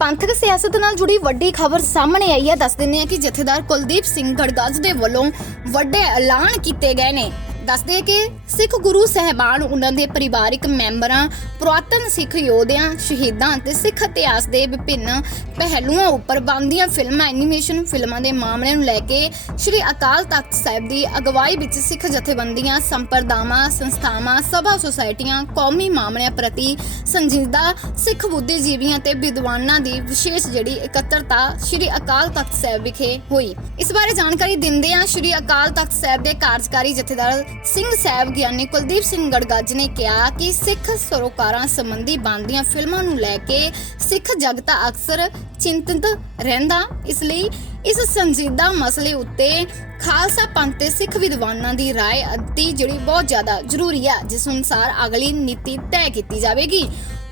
ਪੰਥਕ ਸਿਆਸਤ ਨਾਲ ਜੁੜੀ ਵੱਡੀ ਖਬਰ ਸਾਹਮਣੇ ਆਈ ਹੈ। ਦੱਸ ਦਿੰਦੇ ਆ ਕਿ ਜਥੇਦਾਰ ਕੁਲਦੀਪ ਸਿੰਘ ਗੜਗੱਜ ਦੇ ਵੱਲੋਂ ਵੱਡੇ ਐਲਾਨ ਕੀਤੇ ਗਏ ਨੇ। ਦੱਸਦੇ ਕਿ ਸਿੱਖ ਗੁਰੂ ਸਹਿਬਾਨ, ਉਹਨਾਂ ਦੇ ਪਰਿਵਾਰਕ ਮੈਂਬਰਾਂ, ਪੁਰਾਤਨ ਸਿੱਖ ਯੋਧਿਆਂ, ਸ਼ਹੀਦਾਂ ਤੇ ਸਿੱਖ ਇਤਿਹਾਸ ਦੇ ਵਿਭਿੰਨ ਪਹਿਲੂਆਂ ਉੱਪਰ ਬਣਦੀਆਂ ਫਿਲਮਾਂ ਐਨੀਮੇਸ਼ਨ ਫਿਲਮਾਂ ਦੇ ਮਾਮਲੇ ਨੂੰ ਲੈ ਕੇ ਸ੍ਰੀ ਅਕਾਲ ਤਖਤ ਸਾਹਿਬ ਦੀ ਅਗਵਾਈ ਵਿੱਚ ਸਿੱਖ ਜਥੇਬੰਦੀਆਂ, ਸੰਪਰਦਾਵਾਂ, ਸੰਸਥਾਵਾਂ, ਸਭਾ ਸੁਸਾਇਟੀਆਂ, ਕੌਮੀ ਮਾਮਲਿਆਂ ਪ੍ਰਤੀ ਸੰਜੀਦਾ ਸਿੱਖ ਬੁੱਧੀਜੀਵੀਆਂ ਤੇ ਵਿਦਵਾਨਾਂ ਦੀ ਵਿਸ਼ੇਸ਼ ਜਿਹੜੀ ਇਕੱਤਰਤਾ ਸ੍ਰੀ ਅਕਾਲ ਤਖਤ ਸਾਹਿਬ ਵਿਖੇ ਹੋਈ। ਇਸ ਬਾਰੇ ਜਾਣਕਾਰੀ ਦਿੰਦਿਆਂ ਸ੍ਰੀ ਅਕਾਲ ਤਖਤ ਸਾਹਿਬ ਦੇ ਕਾਰਜਕਾਰੀ ਜਥੇਦਾਰ ਸਿੰਘ ਸਾਹਿਬ ਗਿਆਨੀ ਕੁਲਦੀਪ ਸਿੰਘ ਗੜਗੱਜ ਨੇ ਕਿਹਾ ਕਿ ਸਿੱਖ ਸਰੋਕਾਰਾਂ ਸੰਬੰਧੀ ਬਣਦੀਆਂ ਫਿਲਮਾਂ ਨੂੰ ਲੈ ਕੇ ਸਿੱਖ ਜਗਤਾ ਅਕਸਰ ਚਿੰਤਿਤ ਰਹਿੰਦਾ ਇਸ ਲਈ ਇਸ ਸੰਜੀਦਾ ਮਸਲੇ ਉੱਤੇ ਖਾਲਸਾ ਪੰਥ ਤੇ ਸਿੱਖ ਵਿਦਵਾਨਾਂ ਦੀ رائے ਅਤੀ ਜਿਹੜੀ ਬਹੁਤ ਜ਼ਿਆਦਾ ਜ਼ਰੂਰੀ ਹੈ ਜਿਸ ਅਨੁਸਾਰ ਅਗਲੀ ਨੀਤੀ ਤੈਅ ਕੀਤੀ ਜਾਵੇਗੀ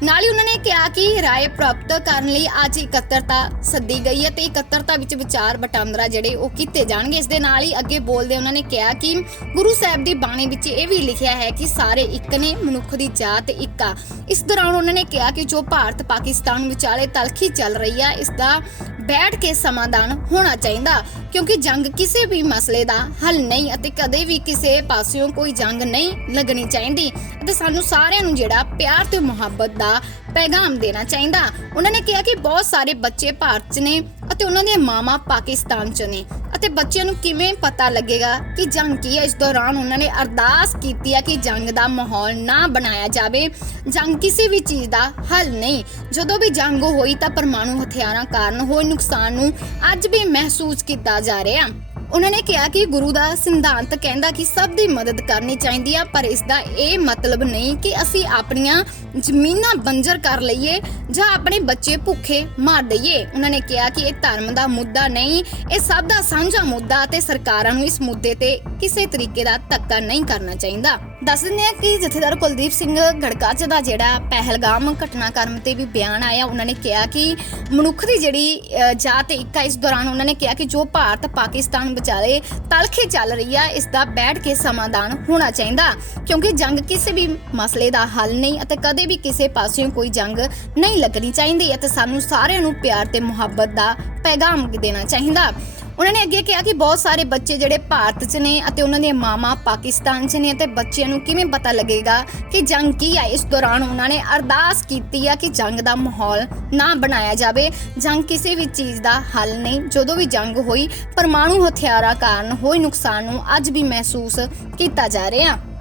ਨਾਲ ਹੀ ਉਹਨਾਂ ਨੇ ਕਿਹਾ ਕਿ رائے ਪ੍ਰਾਪਤ ਕਰਨ ਲਈ ਅੱਜ ਇਕੱਤਰਤਾ ਸੱਦੀ ਗਈ ਹੈ ਤੇ ਇਕੱਤਰਤਾ ਵਿੱਚ ਵਿਚਾਰ ਵਟਾਂਦਰਾ ਜਿਹੜੇ ਉਹ ਕੀਤੇ ਜਾਣਗੇ ਇਸ ਦੇ ਨਾਲ ਹੀ ਅੱਗੇ ਬੋਲਦੇ ਉਹਨਾਂ ਨੇ ਕਿਹਾ ਕਿ ਗੁਰੂ ਸਾਹਿਬ ਦੀ ਬਾਣੀ ਵਿੱਚ ਇਹ ਵੀ ਲਿਖਿਆ ਹੈ ਕਿ ਸਾਰੇ ਇੱਕ ਨੇ ਮਨੁੱਖ ਦੀ ਜਾਤ ਇੱਕ ਆ ਇਸ ਦੌਰਾਨ ਉਹਨਾਂ ਨੇ ਕਿਹਾ ਕਿ ਜੋ ਭਾਰਤ ਪਾਕਿਸਤਾਨ ਵਿਚਾਲੇ ਤਲਖੀ ਚੱਲ ਰਹੀ ਆ ਇਸ ਦਾ ਬੈਠ ਕੇ ਸਮਾਧਾਨ ਹੋਣਾ ਚਾਹੀਦਾ, ਕਿਉਂਕਿ ਜੰਗ ਕਿਸੇ ਵੀ ਮਸਲੇ ਦਾ ਹੱਲ ਨਹੀਂ ਅਤੇ ਕਦੇ ਵੀ ਕਿਸੇ ਪਾਸਿਓਂ ਕੋਈ ਜੰਗ ਨਹੀਂ ਲੱਗਣੀ ਚਾਹੀਦੀ ਅਤੇ ਸਾਨੂੰ ਸਾਰਿਆਂ ਨੂੰ ਜਿਹੜਾ ਪਿਆਰ ਤੇ ਮੁਹੱਬਤ ਦਾ ਪੈਗਾਮ ਦੇਣਾ ਚਾਹੀਦਾ। ਉਹਨਾਂ ਨੇ ਕਿਹਾ ਕਿ ਬਹੁਤ ਸਾਰੇ ਬੱਚੇ ਭਾਰਤ 'ਚ ਨੇ ਅਤੇ ਉਹਨਾਂ ਦੀਆਂ ਮਾਵਾਂ ਪਾਕਿਸਤਾਨ 'ਚ ਨੇ। ਅਤੇ ਬੱਚਿਆਂ ਨੂੰ ਕਿਵੇਂ ਪਤਾ ਲੱਗੇਗਾ ਕਿ ਜੰਗ ਕੀ ਹੈ? ਇਸ ਦੌਰਾਨ ਉਹਨਾਂ ਨੇ ਅਰਦਾਸ ਕੀਤੀ ਹੈ ਕਿ ਜੰਗ ਦਾ ਮਾਹੌਲ ਨਾ ਬਣਾਇਆ ਜਾਵੇ। ਜੰਗ ਕਿਸੇ ਵੀ ਚੀਜ਼ ਦਾ ਹੱਲ ਨਹੀਂ। ਜਦੋਂ ਵੀ ਜੰਗ ਹੋਈ ਤਾਂ ਪਰਮਾਣੂ ਹਥਿਆਰਾਂ ਕਾਰਨ ਹੋਏ ਨੁਕਸਾਨ ਨੂੰ ਅੱਜ ਵੀ ਮਹਿਸੂਸ ਕੀਤਾ ਜਾ ਰਿਹਾ। ਉਹਨਾਂ ਨੇ ਕਿਹਾ ਕਿ ਗੁਰੂ ਦਾ ਸਿਧਾਂਤ ਕਹਿੰਦਾ ਕਿ ਸਭ ਦੀ ਮਦਦ ਕਰਨੀ ਚਾਹੀਦੀ ਆ, ਪਰ ਇਸ ਦਾ ਇਹ ਮਤਲਬ ਨਹੀਂ ਕਿ ਅਸੀਂ ਆਪਣੀਆਂ ਜ਼ਮੀਨਾਂ ਬੰਜਰ ਕਰ ਲਈਏ ਜਾਂ ਆਪਣੇ ਬੱਚੇ ਭੁੱਖੇ ਮਾਰ ਦਈਏ। ਉਹਨਾਂ ਨੇ ਕਿਹਾ ਕਿ ਇਹ ਧਰਮ ਦਾ ਮੁੱਦਾ ਨਹੀਂ, ਇਹ ਸਭ ਦਾ ਸਾਂਝਾ ਮੁੱਦਾ ਤੇ ਸਰਕਾਰਾਂ ਨੂੰ ਇਸ ਮੁੱਦੇ ਤੇ ਕਿਸੇ ਤਰੀਕੇ ਦਾ ਧੱਕਾ ਨਹੀਂ ਕਰਨਾ ਚਾਹੀਦਾ। ਦੱਸ ਦਿੰਦੇ ਆ ਕਿ ਜਥੇਦਾਰ ਕੁਲਦੀਪ ਸਿੰਘ ਗੜਕਾਚ ਦਾ ਜਿਹੜਾ ਪਹਿਲਗਾਮ ਘਟਨਾਕ੍ਰਮ ਤੇ ਵੀ ਬਿਆਨ ਆਇਆ, ਉਹਨਾਂ ਨੇ ਕਿਹਾ ਕਿ ਮਨੁੱਖ ਦੀ ਜਿਹੜੀ ਜਾਤ ਇੱਕ ਇਸ ਦੌਰਾਨ ਉਹਨਾਂ ਨੇ ਕਿਹਾ ਕਿ ਜੋ ਭਾਰਤ ਪਾਕਿਸਤਾਨ ਵਿਚਾਲੇ ਤਲਖੇ ਚੱਲ ਰਹੀ ਆ, ਇਸ ਦਾ ਬੈਠ ਕੇ ਸਮਾਧਾਨ ਹੋਣਾ ਚਾਹੀਦਾ, ਕਿਉਂਕਿ ਜੰਗ ਕਿਸੇ ਵੀ ਮਸਲੇ ਦਾ ਹੱਲ ਨਹੀਂ ਅਤੇ ਕਦੇ ਵੀ ਕਿਸੇ ਪਾਸਿਓਂ ਕੋਈ ਜੰਗ ਨਹੀਂ ਲੱਗਣੀ ਚਾਹੀਦੀ ਅਤੇ ਸਾਨੂੰ ਸਾਰਿਆਂ ਨੂੰ ਪਿਆਰ ਤੇ ਮੁਹੱਬਤ ਦਾ ਪੈਗਾਮ ਦੇਣਾ ਚਾਹੀਦਾ। ਉਹਨਾਂ ਨੇ ਅੱਗੇ ਕਿਹਾ ਕਿ ਬਹੁਤ ਸਾਰੇ ਬੱਚੇ ਜਿਹੜੇ ਭਾਰਤ 'ਚ ਨੇ ਅਤੇ ਉਹਨਾਂ ਦੀਆਂ ਮਾਵਾਂ ਪਾਕਿਸਤਾਨ 'ਚ ਨੇ ਅਤੇ ਬੱਚਿਆਂ ਨੂੰ ਕਿਵੇਂ ਪਤਾ ਲੱਗੇਗਾ ਕਿ ਜੰਗ ਕੀ ਹੈ ਇਸ ਦੌਰਾਨ ਉਹਨਾਂ ਨੇ ਅਰਦਾਸ ਕੀਤੀ ਆ ਕਿ ਜੰਗ ਦਾ ਮਾਹੌਲ ਨਾ ਬਣਾਇਆ ਜਾਵੇ। ਜੰਗ ਕਿਸੇ ਵੀ ਚੀਜ਼ ਦਾ ਹੱਲ ਨਹੀਂ। ਜਦੋਂ ਵੀ ਜੰਗ ਹੋਈ, ਪਰਮਾਣੂ ਹਥਿਆਰਾਂ ਕਾਰਨ ਹੋਏ ਨੁਕਸਾਨ ਨੂੰ ਅੱਜ ਵੀ ਮਹਿਸੂਸ ਕੀਤਾ ਜਾ ਰਿਹਾ।